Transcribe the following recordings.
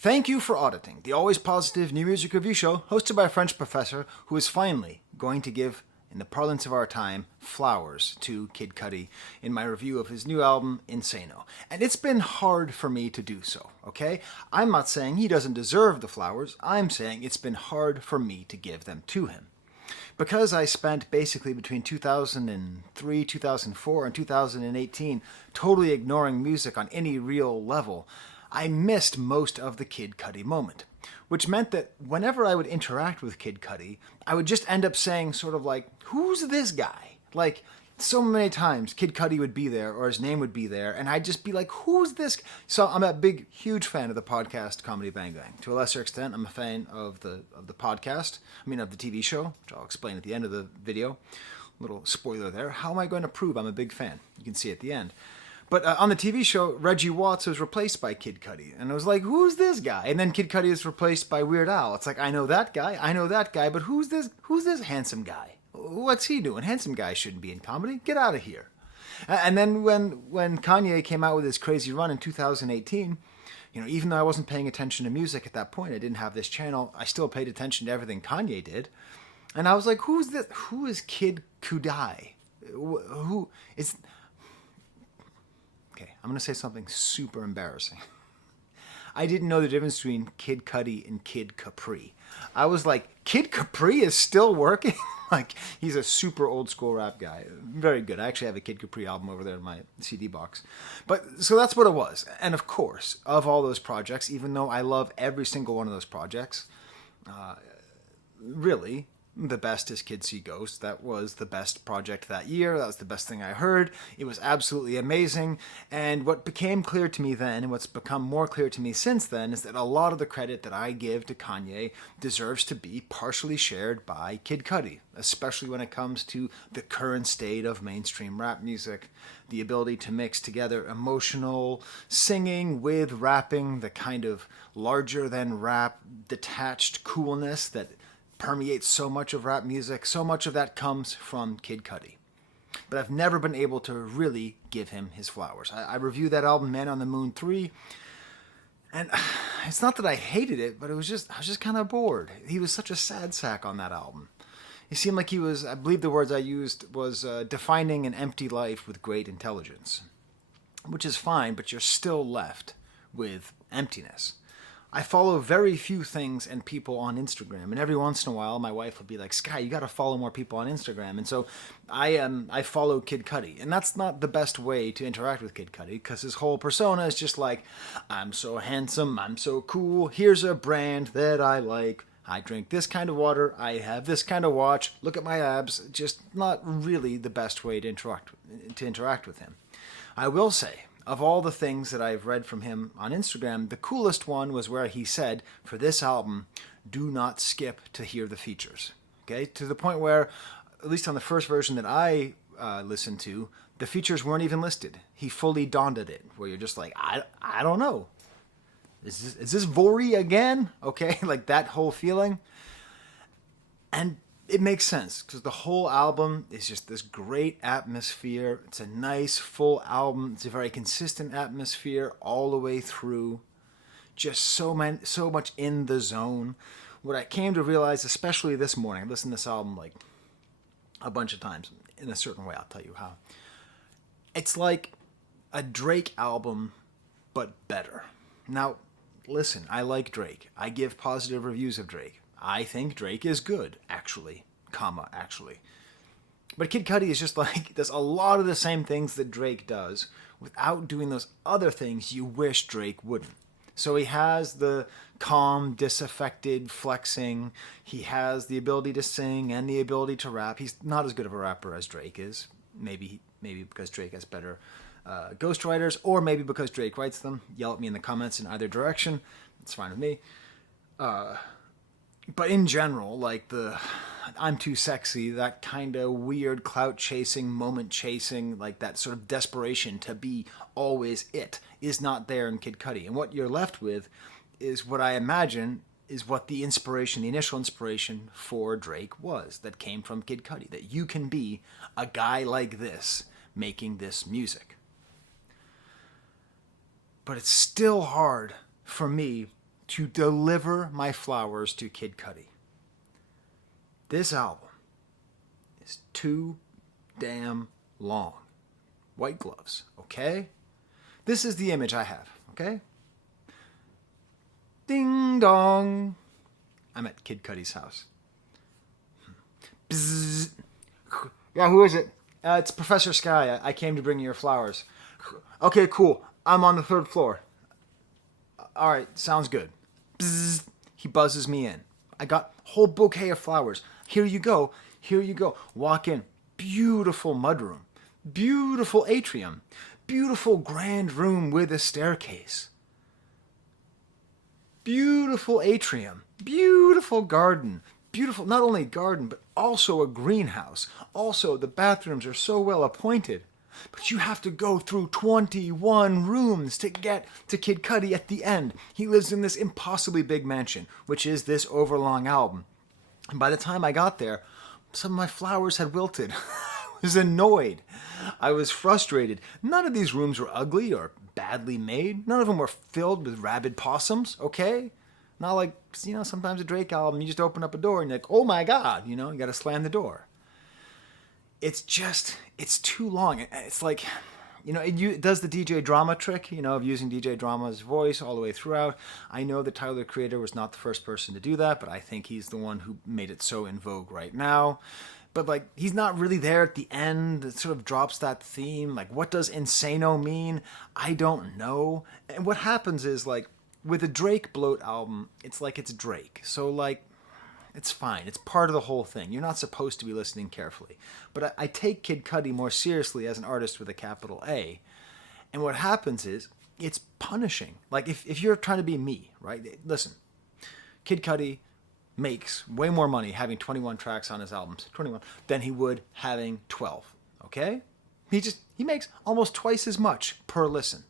Thank you for auditing the always positive new music review show hosted by a French professor who is finally going to give, in the parlance of our time, flowers to Kid Cudi in my review of his new album, Insano. And it's been hard for me to do so, okay? I'm not saying he doesn't deserve the flowers, I'm saying it's been hard for me to give them to him. Because I spent basically between 2003, 2004, and 2018 totally ignoring music on any real level, I missed most of the Kid Cudi moment. Which meant that whenever I would interact with Kid Cudi, I would just end up saying sort of like, who's this guy? Like, so many times Kid Cudi would be there or his name would be there, and I'd just be like, who's this? So I'm a big, huge fan of the podcast Comedy Bang Bang. To a lesser extent, I'm a fan of the podcast, of the TV show, which I'll explain at the end of the video. Little spoiler there. How am I going to prove I'm a big fan? You can see at the end. But on the TV show, Reggie Watts was replaced by Kid Cudi. And I was like, who's this guy? And then Kid Cudi is replaced by Weird Al. It's like, I know that guy, but who's this handsome guy? What's he doing? Handsome guys shouldn't be in comedy. Get out of here. And then when Kanye came out with his crazy run in 2018, even though I wasn't paying attention to music at that point, I didn't have this channel, I still paid attention to everything Kanye did. And I was like, who's this? Who is Kid Cudi? Who is... Okay, I'm going to say something super embarrassing. I didn't know the difference between Kid Cudi and Kid Capri. I was like, Kid Capri is still working? Like, he's a super old school rap guy. Very good. I actually have a Kid Capri album over there in my CD box. But, so that's what it was. And of course, of all those projects, even though I love every single one of those projects, really, the best is Kid See Ghost. That was the best project that year. That was the best thing I heard. It was absolutely amazing. And what became clear to me then, and what's become more clear to me since then, is that a lot of the credit that I give to Kanye deserves to be partially shared by Kid Cudi, especially when it comes to the current state of mainstream rap music. The ability to mix together emotional singing with rapping, the kind of larger than rap detached coolness that permeates so much of rap music. So much of that comes from Kid Cudi. But I've never been able to really give him his flowers. I reviewed that album, Man on the Moon 3, and it's not that I hated it, but I was just kind of bored. He was such a sad sack on that album. He seemed like he was, I believe the words I used was defining an empty life with great intelligence. Which is fine, but you're still left with emptiness. I follow very few things and people on Instagram, and every once in a while my wife will be like, Sky, you got to follow more people on Instagram. And so I follow Kid Cudi, and that's not the best way to interact with Kid Cudi, because his whole persona is just like, I'm so handsome, I'm so cool, here's a brand that I like, I drink this kind of water, I have this kind of watch, look at my abs. Just not really the best way to interact with him. I will say, of all the things that I've read from him on Instagram, the coolest one was where he said, for this album, do not skip to hear the features. Okay? To the point where, at least on the first version that I listened to, the features weren't even listed. He fully donned it, where you're just like, I don't know. Is this Vori again? Okay? Like that whole feeling. And it makes sense, because the whole album is just this great atmosphere. It's a nice, full album. It's a very consistent atmosphere all the way through. Just so much in the zone. What I came to realize, especially this morning, I listened to this album like a bunch of times in a certain way. I'll tell you how. It's like a Drake album, but better. Now, listen, I like Drake. I give positive reviews of Drake. I think Drake is good, actually. But Kid Cudi is just like, does a lot of the same things that Drake does without doing those other things you wish Drake wouldn't. So he has the calm, disaffected flexing. He has the ability to sing and the ability to rap. He's not as good of a rapper as Drake is. Maybe because Drake has better ghostwriters, or maybe because Drake writes them. Yell at me in the comments in either direction. It's fine with me. But in general, like the I'm too sexy, that kind of weird clout chasing, moment chasing, like that sort of desperation to be always it is not there in Kid Cudi. And what you're left with is what I imagine is what the initial inspiration for Drake was, that came from Kid Cudi, that you can be a guy like this making this music. But it's still hard for me to deliver my flowers to Kid Cudi. This album is too damn long. White gloves, okay? This is the image I have, okay? Ding dong. I'm at Kid Cudi's house. Bzzz. Yeah, who is it? It's Professor Sky. I came to bring you your flowers. Okay, cool. I'm on the 3rd floor. All right, sounds good. Bzzz. He buzzes me in. I got a whole bouquet of flowers. Here you go. Here you go. Walk in. Beautiful mudroom. Beautiful atrium. Beautiful grand room with a staircase. Beautiful atrium. Beautiful garden. Beautiful, not only garden, but also a greenhouse. Also, the bathrooms are so well appointed. But you have to go through 21 rooms to get to Kid Cudi at the end. He lives in this impossibly big mansion, which is this overlong album. And by the time I got there, some of my flowers had wilted. I was annoyed. I was frustrated. None of these rooms were ugly or badly made. None of them were filled with rabid possums, okay? Not like, sometimes a Drake album, you just open up a door and you're like, oh my God, you got to slam the door. It's too long. It's like, it does the DJ Drama trick, of using DJ Drama's voice all the way throughout. I know that Tyler, the Creator, was not the first person to do that, but I think he's the one who made it so in vogue right now. But, he's not really there at the end. It sort of drops that theme. What does Insano mean? I don't know. And what happens is, with a Drake Bloat album, it's it's Drake. So, it's fine. It's part of the whole thing. You're not supposed to be listening carefully. But I take Kid Cudi more seriously as an artist with a capital A. And what happens is, it's punishing. If you're trying to be me, right? Listen, Kid Cudi makes way more money having 21 tracks on his albums, 21, than he would having 12, okay? He makes almost twice as much per listen.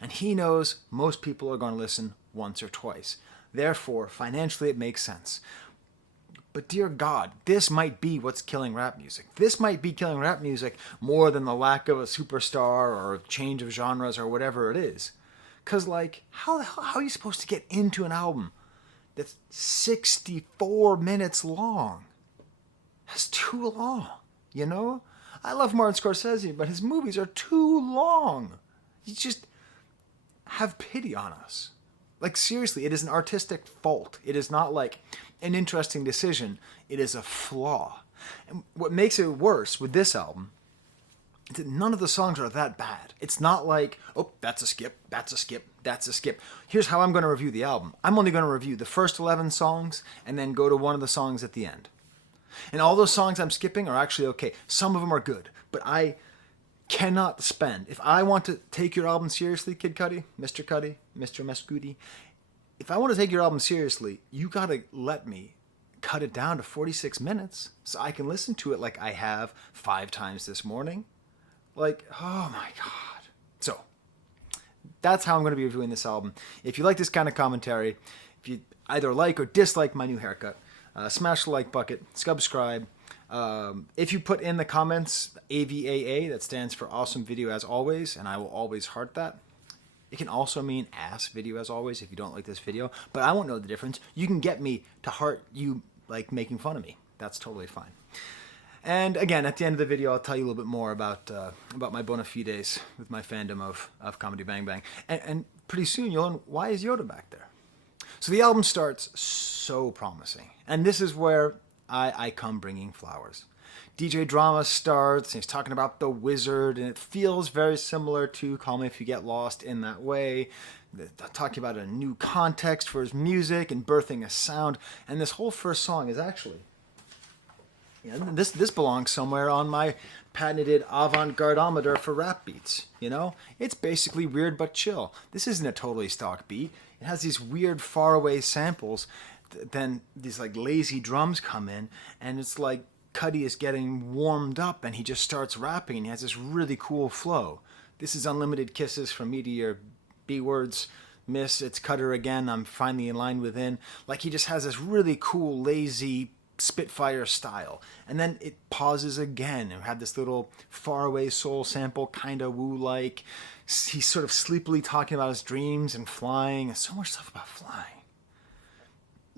And he knows most people are going to listen once or twice. Therefore, financially, it makes sense. But dear God, this might be what's killing rap music. This might be killing rap music more than the lack of a superstar or a change of genres or whatever it is. Because, how are you supposed to get into an album that's 64 minutes long? That's too long, I love Martin Scorsese, but his movies are too long. You just have pity on us. Seriously, it is an artistic fault. It is not an interesting decision. It is a flaw. And what makes it worse with this album is that none of the songs are that bad. It's not oh, that's a skip, that's a skip, that's a skip. Here's how I'm going to review the album. I'm only going to review the first 11 songs and then go to one of the songs at the end. And all those songs I'm skipping are actually okay. Some of them are good, but I cannot spend. If I want to take your album seriously, Kid Cudi, Mr. Mescudi, if I want to take your album seriously, you got to let me cut it down to 46 minutes so I can listen to it like I have 5 times this morning. Oh my God. So, that's how I'm going to be reviewing this album. If you like this kind of commentary, if you either like or dislike my new haircut, smash the like bucket, subscribe. If you put in the comments AVAA, that stands for awesome video as always, and I will always heart that. It can also mean ass video as always if you don't like this video, but I won't know the difference. You can get me to heart you making fun of me. That's totally fine. And again, at the end of the video, I'll tell you a little bit more about my bona fides with my fandom of Comedy Bang Bang. And pretty soon you'll learn, why is Yoda back there? So the album starts so promising. And this is where I come bringing flowers. DJ Drama starts, and he's talking about the wizard, and it feels very similar to Call Me If You Get Lost in that way. Talking about a new context for his music and birthing a sound. And this whole first song is actually, this belongs somewhere on my patented avant-garde-ometer for rap beats, It's basically weird but chill. This isn't a totally stock beat. It has these weird faraway samples. Then these lazy drums come in, and it's Cudi is getting warmed up, and he just starts rapping, and he has this really cool flow. This is Unlimited Kisses from Me to Your B-Words. Miss, it's Cutter again, I'm finally in line within. He just has this really cool, lazy Spitfire style. And then it pauses again, and we have this little faraway soul sample, kind of woo-like. He's sort of sleepily talking about his dreams and flying, and so much stuff about flying.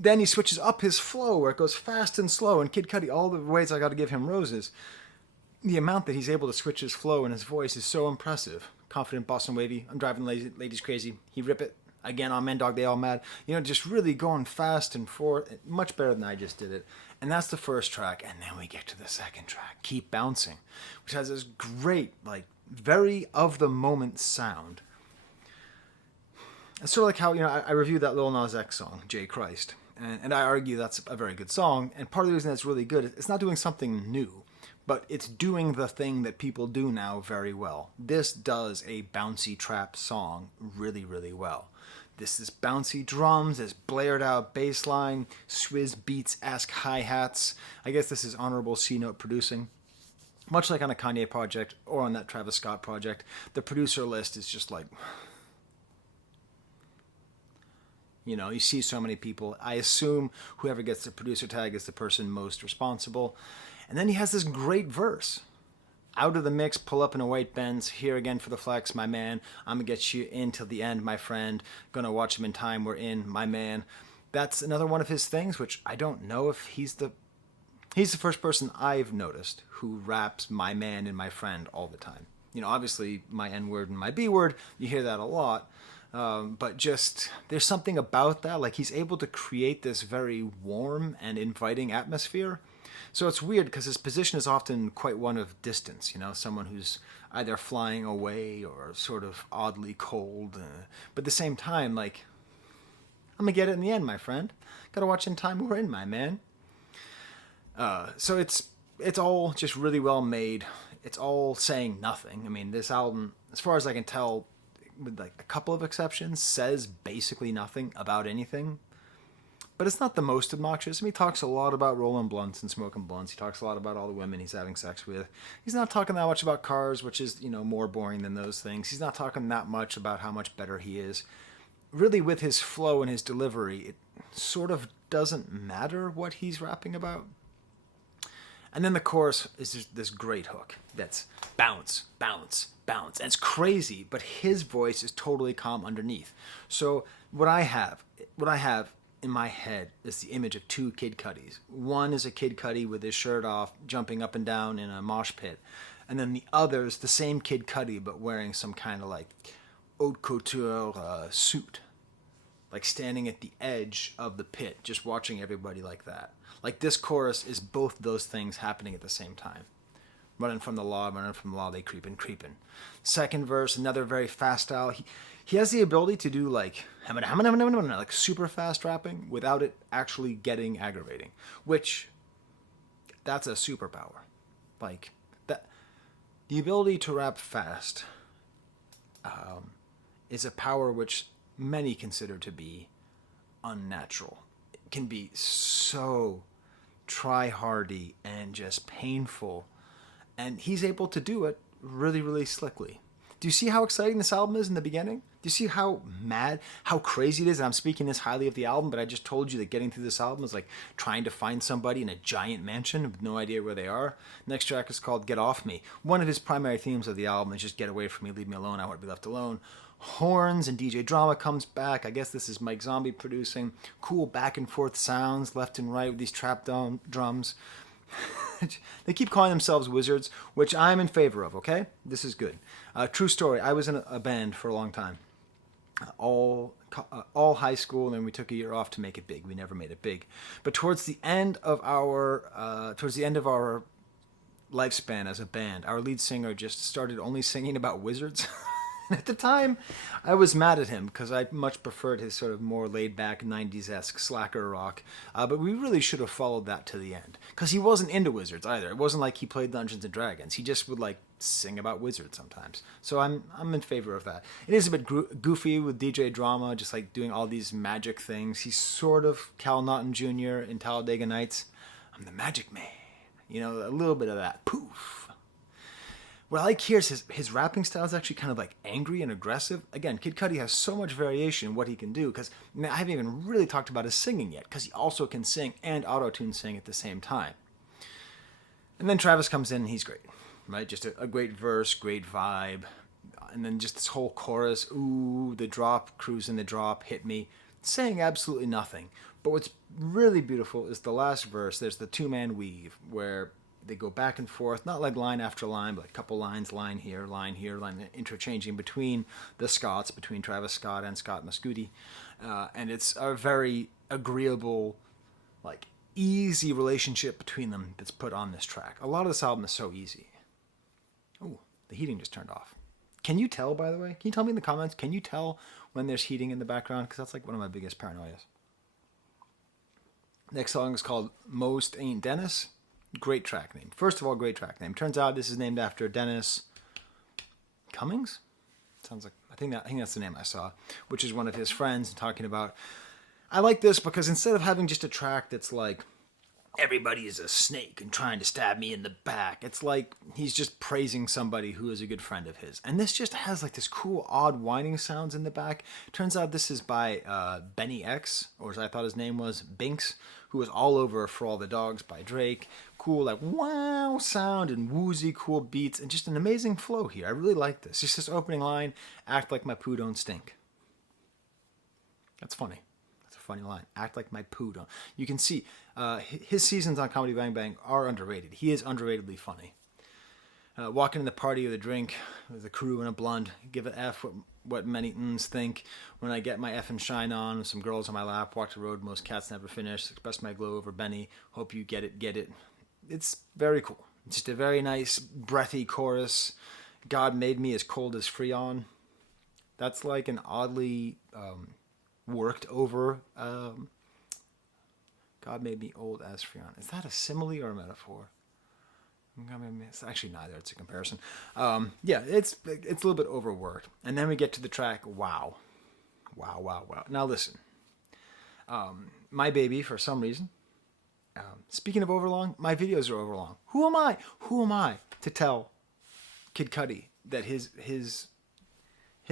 Then he switches up his flow where it goes fast and slow. And Kid Cudi, all the ways I got to give him roses. The amount that he's able to switch his flow and his voice is so impressive. Confident, Boston Wavy, I'm driving ladies crazy. He rip it. Again on Men Dog, they all mad. You know, just really going fast and forth. Much better than I just did it. And that's the first track. And then we get to the second track, Keep Bouncing, which has this great, like, very of the moment sound. It's sort of like how, you know, I reviewed that Lil Nas X song, J Christ. And I argue that's a very good song. And part of the reason that's really good, it's not doing something new, but it's doing the thing that people do now very well. This does a bouncy trap song really, really well. This is bouncy drums, this blared out bass line, Swizz Beats-esque hi-hats. I guess this is honorable C-note producing. Much like on a Kanye project or on that Travis Scott project, the producer list is just like... You know, you see so many people. I assume whoever gets the producer tag is the person most responsible. And then he has this great verse. Out of the mix, pull up in a white Benz. Here again for the flex, my man. I'm going to get you in till the end, my friend. Gonna watch him in time. We're in, my man. That's another one of his things, which I don't know if he's the first person I've noticed who raps my man and my friend all the time. You know, obviously my N word and my B word, you hear that a lot. But just, there's something about that. Like, he's able to create this very warm and inviting atmosphere. So it's weird because his position is often quite one of distance, you know, someone who's either flying away or sort of oddly cold. But at the same time, like, I'm going to get it in the end, my friend. Got to watch in time we're in, my man. So it's all just really well made. It's all saying nothing. I mean, this album, as far as I can tell, with like a couple of exceptions, says basically nothing about anything. But it's not the most obnoxious. I mean, he talks a lot about rolling blunts and smoking blunts. He talks a lot about all the women he's having sex with. He's not talking that much about cars, which is, you know, more boring than those things. He's not talking that much about how much better he is. Really, with his flow and his delivery, it sort of doesn't matter what he's rapping about. And then the chorus is just this great hook that's bounce, bounce, bounce. And it's crazy, but his voice is totally calm underneath. So what I have in my head is the image of two Kid Cudis. One is a Kid Cudi with his shirt off, jumping up and down in a mosh pit. And then the other is the same Kid Cudi, but wearing some kind of like haute couture suit. Like standing at the edge of the pit, just watching everybody like that. Like, this chorus is both those things happening at the same time. Running from the law, they creeping. Second verse, another very fast style. He has the ability to do like super fast rapping without it actually getting aggravating, which that's a superpower. Like that, the ability to rap fast is a power which many consider to be unnatural. It can be so try-hardy and just painful, and he's able to do it really, really slickly. Do you see how exciting this album is in the beginning? Do you see how crazy it is? And I'm speaking this highly of the album, but I just told you that getting through this album is like trying to find somebody in a giant mansion with no idea where they are. Next track is called Get Off Me. One of his primary themes of the album is just get away from me, leave me alone, I want to be left alone. Horns and DJ Drama comes back. I guess this is Mike Zombie producing. Cool back and forth sounds left and right with these trap drums. They keep calling themselves wizards, which I'm in favor of, okay? This is good. True story, I was in a band for a long time. All high school, and then we took a year off to make it big. We never made it big. But towards the end of our lifespan as a band, our lead singer just started only singing about wizards. At the time, I was mad at him because I much preferred his sort of more laid-back 90s-esque slacker rock. But we really should have followed that to the end because he wasn't into wizards either. It wasn't like he played Dungeons & Dragons. He just would like sing about wizards sometimes. So I'm in favor of that. It is a bit goofy with DJ Drama, just like doing all these magic things. He's sort of Cal Naughton Jr. in Talladega Nights. I'm the magic man. You know, a little bit of that. Poof. What I like here is his rapping style is actually kind of like angry and aggressive. Again, Kid Cudi has so much variation in what he can do because I haven't even really talked about his singing yet because he also can sing and auto-tune sing at the same time. And then Travis comes in and he's great, right? Just a great verse, great vibe. And then just this whole chorus, ooh, the drop, cruising the drop, hit me, saying absolutely nothing. But what's really beautiful is the last verse. There's the two-man weave where they go back and forth, not like line after line, but like a couple lines, line here, line interchanging between the Scotts, between Travis Scott and Scott Mescudi. And it's a very agreeable, like, easy relationship between them that's put on this track. A lot of this album is so easy. Oh, the heating just turned off. Can you tell, by the way? Can you tell me in the comments? Can you tell when there's heating in the background? Because that's like one of my biggest paranoias. Next song is called Most Ain't Dennis. Great track name. First of all, great track name. Turns out this is named after Dennis Cummings? Sounds like, I think that's the name I saw, which is one of his friends talking about. I like this because instead of having just a track that's like, everybody is a snake and trying to stab me in the back, it's like he's just praising somebody who is a good friend of his. And this just has like this cool, odd whining sounds in the back. Turns out this is by Benny X, or as I thought his name was, Binks, who was all over For All the Dogs by Drake. Cool, like wow sound and woozy, cool beats, and just an amazing flow here. I really like this. Just this opening line, act like my poo don't stink. That's funny. Funny line. Act like my poo don't. You can see his seasons on Comedy Bang Bang are underrated. He is underratedly funny. Walking in the party with a drink, with a crew and a blunt. Give it F what many n's think. When I get my F and shine on, with some girls on my lap, walk the road most cats never finish. Express my glow over Benny. Hope you get it. It's very cool. Just a very nice, breathy chorus. God made me as cold as Freon. That's like an oddly worked over God made me old as Freon. Is that a simile or a metaphor? It's actually neither. It's a comparison. Yeah, it's a little bit overworked. And then we get to the track, Wow. Wow, wow, wow. Now listen. My baby, for some reason, speaking of overlong, my videos are overlong. Who am I? Who am I to tell Kid Cudi that his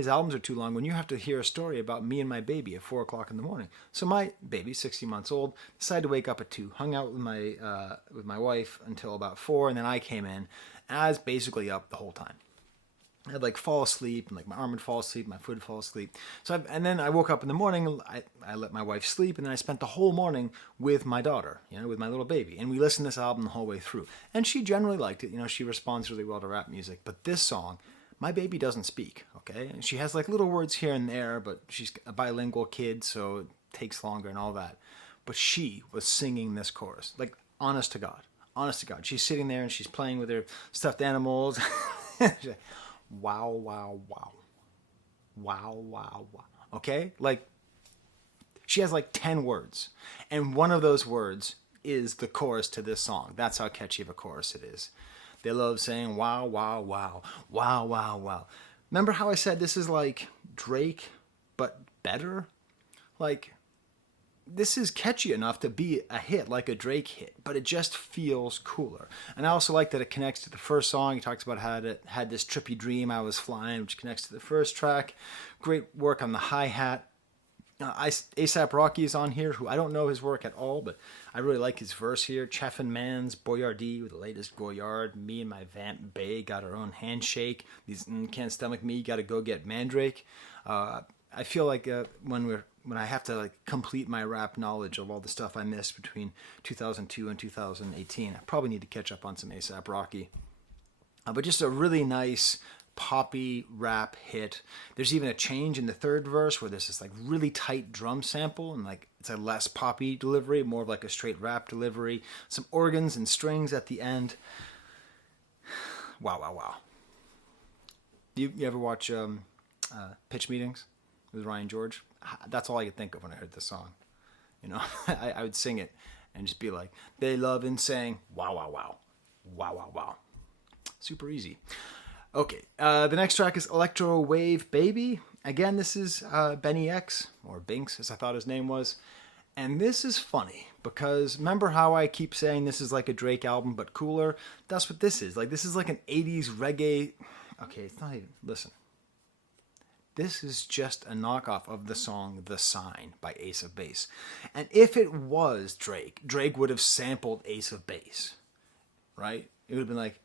albums are too long when you have to hear a story about me and my baby at 4 o'clock in the morning? So my baby, 60 months old, decided to wake up at 2, hung out with my wife until about 4, and then I came in, and I was basically up the whole time. I'd like fall asleep, and like my arm would fall asleep, my foot would fall asleep. And then I woke up in the morning, I let my wife sleep, and then I spent the whole morning with my daughter, with my little baby. And we listened to this album the whole way through. And she generally liked it. She responds really well to rap music. But this song, my baby doesn't speak, okay? And she has like little words here and there, but she's a bilingual kid, so it takes longer and all that. But she was singing this chorus, like honest to God. Honest to God. She's sitting there and she's playing with her stuffed animals. Wow, wow, wow. Wow, wow, wow. Okay? Like, she has like 10 words. And one of those words is the chorus to this song. That's how catchy of a chorus it is. They love saying, wow, wow, wow. Wow, wow, wow. Remember how I said this is like Drake, but better? Like, this is catchy enough to be a hit, like a Drake hit, but it just feels cooler. And I also like that it connects to the first song. He talks about how it had this trippy dream, I was flying, which connects to the first track. Great work on the hi-hat. A$AP Rocky is on here, who I don't know his work at all, but I really like his verse here. Chaffin Mans, Boyardee with the latest Goyard. Me and my Vamp Bay got our own handshake. These can't stomach me, gotta go get Mandrake. I feel like when I have to like complete my rap knowledge of all the stuff I missed between 2002 and 2018, I probably need to catch up on some A$AP Rocky. But just a really nice poppy rap hit. There's even a change in the third verse where there's this like really tight drum sample and like it's a less poppy delivery, more of like a straight rap delivery. Some organs and strings at the end. Wow, wow, wow. You ever watch Pitch Meetings with Ryan George? That's all I could think of when I heard this song. I would sing it and just be like, they love and saying, wow, wow, wow. Wow, wow, wow. Super easy. Okay, the next track is Electro Wave Baby. Again, this is Benny X, or Binks, as I thought his name was. And this is funny, because remember how I keep saying this is like a Drake album, but cooler? That's what this is. Like, this is like an 80s reggae... Okay, it's not even... Listen. This is just a knockoff of the song The Sign by Ace of Base. And if it was Drake, Drake would have sampled Ace of Base. Right? It would have been like,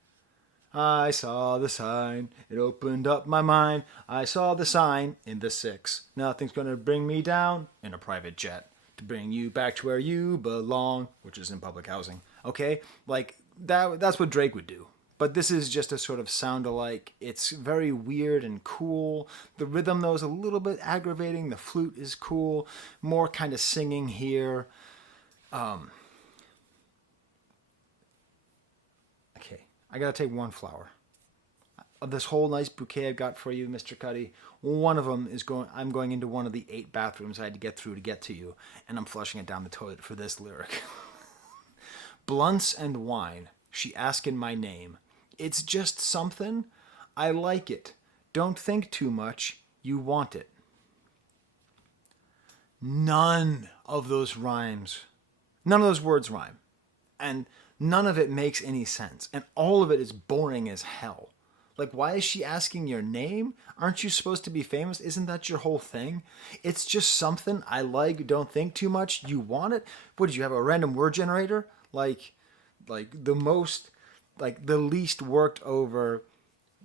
I saw the sign, it opened up my mind. I saw the sign in the 6. Nothing's gonna bring me down in a private jet. to bring you back to where you belong, which is in public housing. Okay, like that's what Drake would do. But this is just a sort of sound alike. It's very weird and cool. The rhythm, though, is a little bit aggravating. The flute is cool. More kind of singing here. Okay, I gotta take one flower. Of this whole nice bouquet I've got for you, Mr. Cudi, one of them is going. I'm going into one of the 8 bathrooms I had to get through to get to you, and I'm flushing it down the toilet for this lyric. Blunts and wine, she askin' my name. It's just something. I like it. Don't think too much. You want it. None of those rhymes, none of those words rhyme. And none of it makes any sense. And all of it is boring as hell. Like, why is she asking your name? Aren't you supposed to be famous? Isn't that your whole thing? It's just something I like. Don't think too much. You want it? What, did you have a random word generator? Like the most, like the least worked over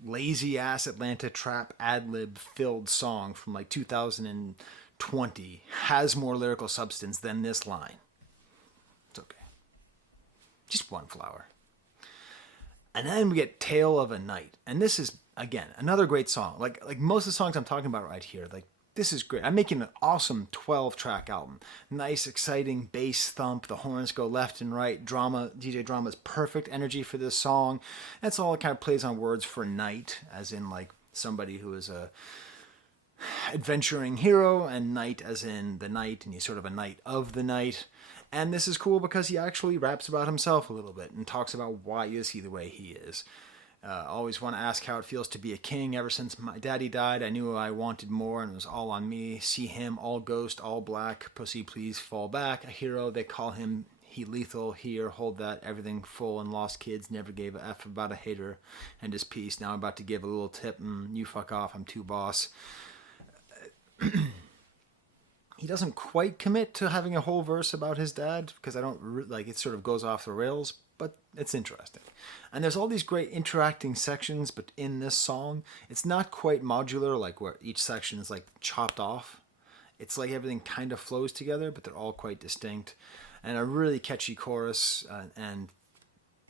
lazy ass Atlanta trap ad-lib filled song from like 2020 has more lyrical substance than this line. It's okay. Just one flower. And then we get Tale of a Night. And this is, again, another great song. Like most of the songs I'm talking about right here, like this is great. I'm making an awesome 12-track album. Nice, exciting bass thump. The horns go left and right. Drama, DJ Drama's perfect energy for this song. That's all it kind of plays on words for night, as in like somebody who is a adventuring hero, and night as in the night, and he's sort of a knight of the night. And this is cool because he actually raps about himself a little bit and talks about why is he the way he is. Always want to ask how it feels to be a king. Ever since my daddy died, I knew I wanted more and it was all on me. See him, all ghost, all black. Pussy, please fall back. A hero, they call him he lethal. Here, hold that. Everything full and lost kids. Never gave a F about a hater and his piece. Now I'm about to give a little tip. You fuck off. I'm too boss. He doesn't quite commit to having a whole verse about his dad because I don't like it. Sort of goes off the rails, but it's interesting. And there's all these great interacting sections, but in this song, it's not quite modular, like where each section is like chopped off. It's like everything kind of flows together, but they're all quite distinct. And a really catchy chorus, and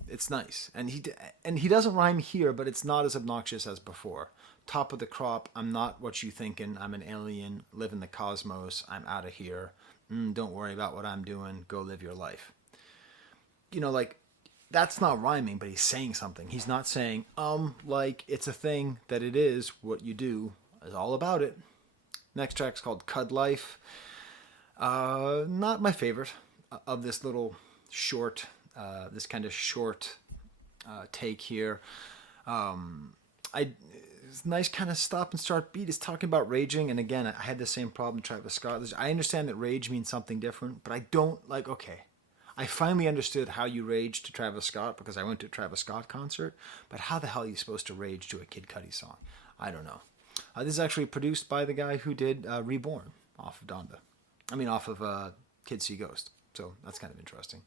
it's nice. And he doesn't rhyme here, but it's not as obnoxious as before. Top of the crop, I'm not what you thinking. I'm an alien, live in the cosmos. I'm out of here. Don't worry about what I'm doing. Go live your life. You know, like, that's not rhyming, but he's saying something. He's not saying, like, it's a thing that it is. What you do is all about it. Next track's called Cud Life. Not my favorite of this little short, this kind of short take here. It's nice kind of stop and start beat. It's talking about raging, and again, I had the same problem with Travis Scott. I understand that rage means something different, but I don't like. Okay, I finally understood how you rage to Travis Scott because I went to a Travis Scott concert. But how the hell are you supposed to rage to a Kid Cudi song? I don't know. This is actually produced by the guy who did Reborn off of Donda. I mean, off of Kid See Ghost. So that's kind of interesting.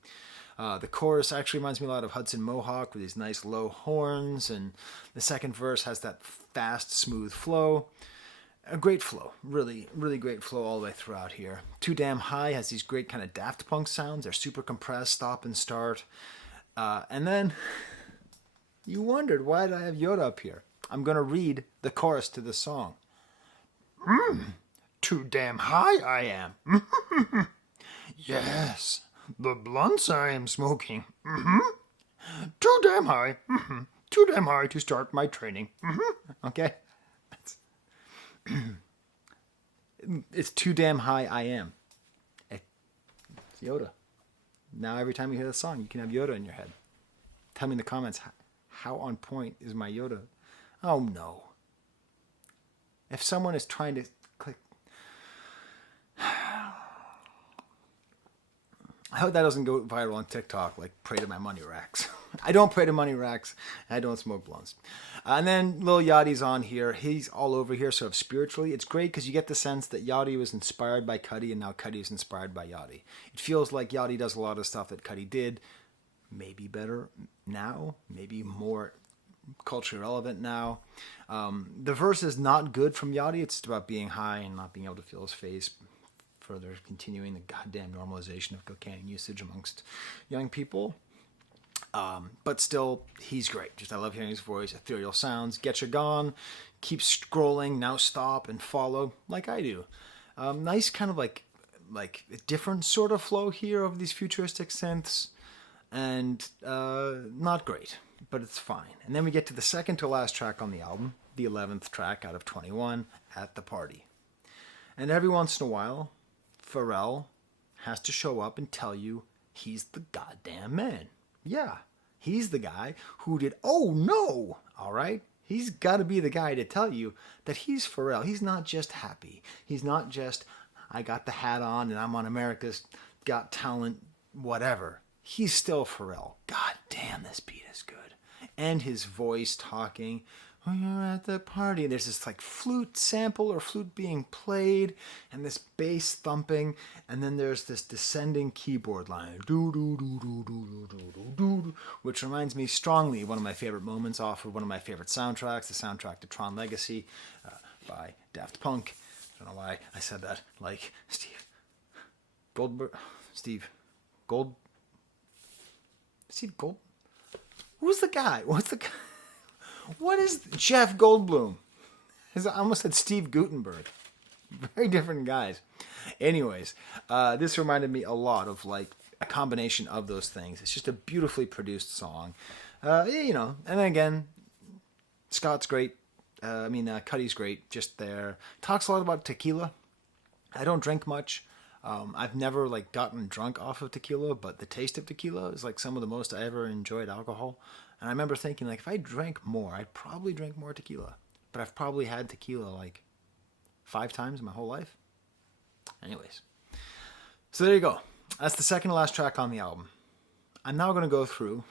The chorus actually reminds me a lot of Hudson Mohawk with these nice low horns, and the second verse has that fast, smooth flow. A great flow, really, really great flow all the way throughout here. Too Damn High has these great kind of Daft Punk sounds. They're super compressed, stop and start. And then you wondered, why did I have Yoda up here? I'm going to read the chorus to the song. Too damn high I am. Yes. The blunts I am smoking. Too damn high. Too damn high to start my training. Okay? It's too damn high I am. It's Yoda. Now every time you hear the song, you can have Yoda in your head. Tell me in the comments, how on point is my Yoda? Oh no. If someone is trying to click... I hope that doesn't go viral on TikTok, like pray to my money racks. I don't pray to money racks, and I don't smoke blunts. And then Lil Yachty's on here. He's all over here sort of spiritually. It's great because you get the sense that Yachty was inspired by Cudi, and now Cudi is inspired by Yachty. It feels like Yachty does a lot of stuff that Cudi did, maybe better now, maybe more culturally relevant now. The verse is not good from Yachty. It's about being high and not being able to feel his face further continuing the goddamn normalization of cocaine usage amongst young people. But still, he's great. Just I love hearing his voice, ethereal sounds, get you gone, keep scrolling, now stop and follow, like I do. Nice kind of like a different sort of flow here of these futuristic synths, and not great, but it's fine. And then we get to the second to last track on the album, the 11th track out of 21, At the Party. And every once in a while, Pharrell has to show up and tell you he's the goddamn man. Yeah, he's the guy who did, oh no, all right? He's got to be the guy to tell you that he's Pharrell. He's not just happy. He's not just, I got the hat on and I'm on America's Got Talent, whatever. He's still Pharrell. God damn, this beat is good. And his voice talking, when you're at the party, there's this like flute sample or flute being played and this bass thumping, and then there's this descending keyboard line, do do do do do do do do, which reminds me strongly of one of my favorite moments off of one of my favorite soundtracks, the soundtrack to Tron Legacy by Daft Punk. I don't know why I said that like Steve Gold. Who's the guy? What's the guy? What is Jeff Goldblum? I almost said Steve Gutenberg. Very different guys. Anyways, this reminded me a lot of like a combination of those things. It's just a beautifully produced song. And again, Scott's great. Cudi's great. Just there. Talks a lot about tequila. I don't drink much. I've never like gotten drunk off of tequila, but the taste of tequila is like some of the most I ever enjoyed alcohol. And I remember thinking like if I drank more, I'd probably drink more tequila. But I've probably had tequila like 5 times in my whole life. Anyways. So there you go. That's the second to last track on the album. I'm now going to go through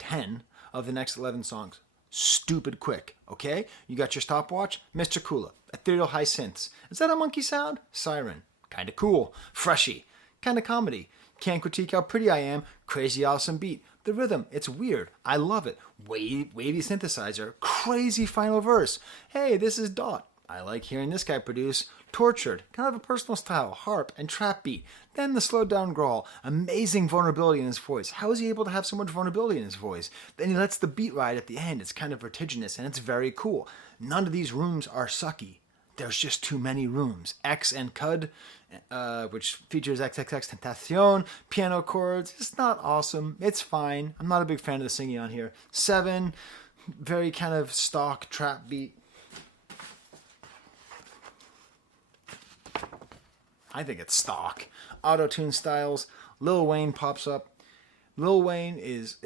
10 of the next 11 songs. Stupid quick, okay? You got your stopwatch? Mr. Kula. Ethereal high synths. Is that a monkey sound? Siren. Kinda cool. Freshy. Kinda comedy. Can't critique how pretty I am. Crazy awesome beat. The rhythm, it's weird. I love it. Wavy synthesizer. Crazy final verse. Hey, this is Dot. I like hearing this guy produce. Tortured. Kind of a personal style. Harp and trap beat. Then the slowed down growl. Amazing vulnerability in his voice. How is he able to have so much vulnerability in his voice? Then he lets the beat ride at the end. It's kind of vertiginous and it's very cool. None of these rooms are sucky. There's just too many rooms. X and Cud, which features XXX Tentacion, piano chords. It's not awesome. It's fine. I'm not a big fan of the singing on here. 7, very kind of stock trap beat. I think it's stock. Auto-tune styles. Lil Wayne pops up. Lil Wayne's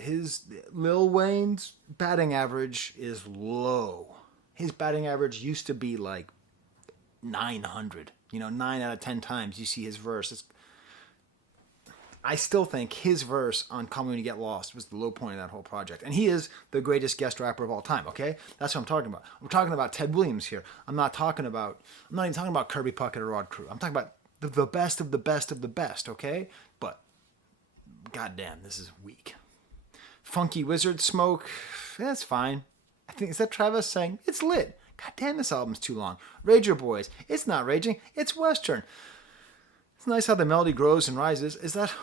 batting average is low. His batting average used to be like 900. 9 out of 10 times you see his verse. I still think his verse on Call Me When You Get Lost was the low point of that whole project. And he is the greatest guest rapper of all time, okay? That's what I'm talking about. We're talking about Ted Williams here. I'm not even talking about Kirby Puckett or Rod Crew. I'm talking about the best of the best of the best, okay? But, goddamn, this is weak. Funky Wizard Smoke, that's fine. I think, is that Travis saying, it's lit? God damn, this album's too long. Rager Boys. It's not raging. It's Western. It's nice how the melody grows and rises.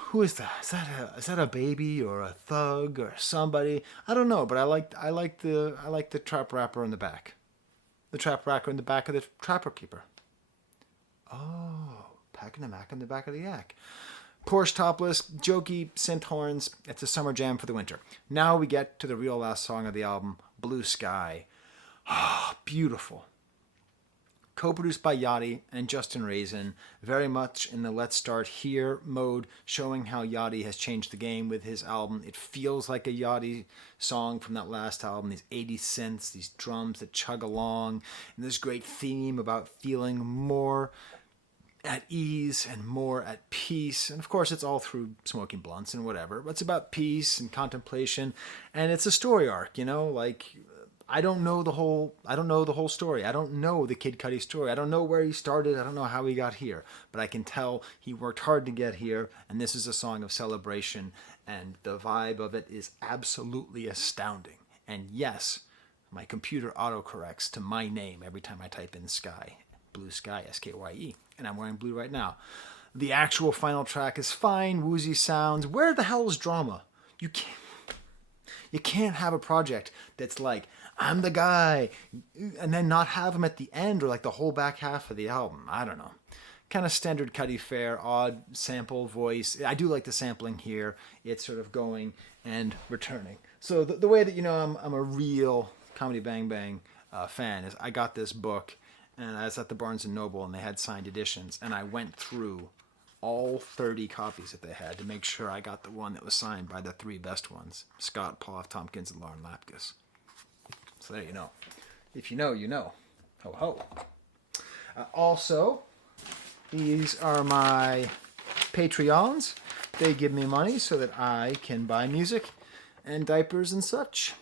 Who is that? Is that a baby or a thug or somebody? I don't know, but I like the trap rapper in the back. The trap rapper in the back of the Trapper Keeper. Oh, packing a mac in the back of the yak. Porsche topless, jokey synth horns. It's a summer jam for the winter. Now we get to the real last song of the album, Blue Sky. Oh, beautiful. Co-produced by Yachty and Justin Raisin, very much in the Let's Start Here mode, showing how Yachty has changed the game with his album. It feels like a Yachty song from that last album, these 80s synths, these drums that chug along, and this great theme about feeling more at ease and more at peace. And of course, it's all through smoking blunts and whatever, but it's about peace and contemplation, and it's a story arc, like... I don't know the whole story. I don't know the Kid Cudi story. I don't know where he started. I don't know how he got here. But I can tell he worked hard to get here, and this is a song of celebration, and the vibe of it is absolutely astounding. And yes, my computer autocorrects to my name every time I type in Sky. Blue Sky, Skye. And I'm wearing blue right now. The actual final track is fine, woozy sounds. Where the hell is drama? You can't have a project that's like, I'm the guy, and then not have him at the end or like the whole back half of the album. I don't know. Kind of standard Cudi fare, odd sample voice. I do like the sampling here. It's sort of going and returning. So the way that you know I'm a real Comedy Bang Bang fan is I got this book, and I was at the Barnes & Noble, and they had signed editions, and I went through all 30 copies that they had to make sure I got the one that was signed by the 3 best ones, Scott, Paul F. Tompkins, and Lauren Lapkus. So there you know. If you know, you know. Ho ho. Also, these are my Patreons. They give me money so that I can buy music and diapers and such,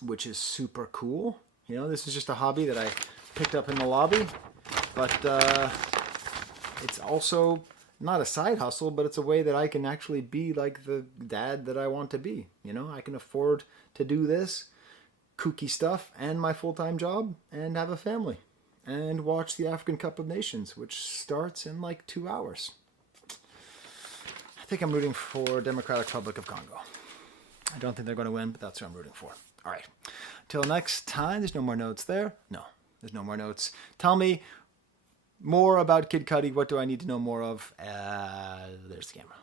which is super cool. You know, this is just a hobby that I picked up in the lobby, but it's also not a side hustle, but it's a way that I can actually be like the dad that I want to be. You know, I can afford to do this kooky stuff and my full-time job and have a family and watch the African Cup of Nations, which starts in like 2 hours. I think I'm rooting for Democratic Republic of Congo. I don't think they're going to win, but that's who I'm rooting for. All right. Till next time, there's no more notes there. No, there's no more notes. Tell me more about Kid Cudi. What do I need to know more of? There's the camera.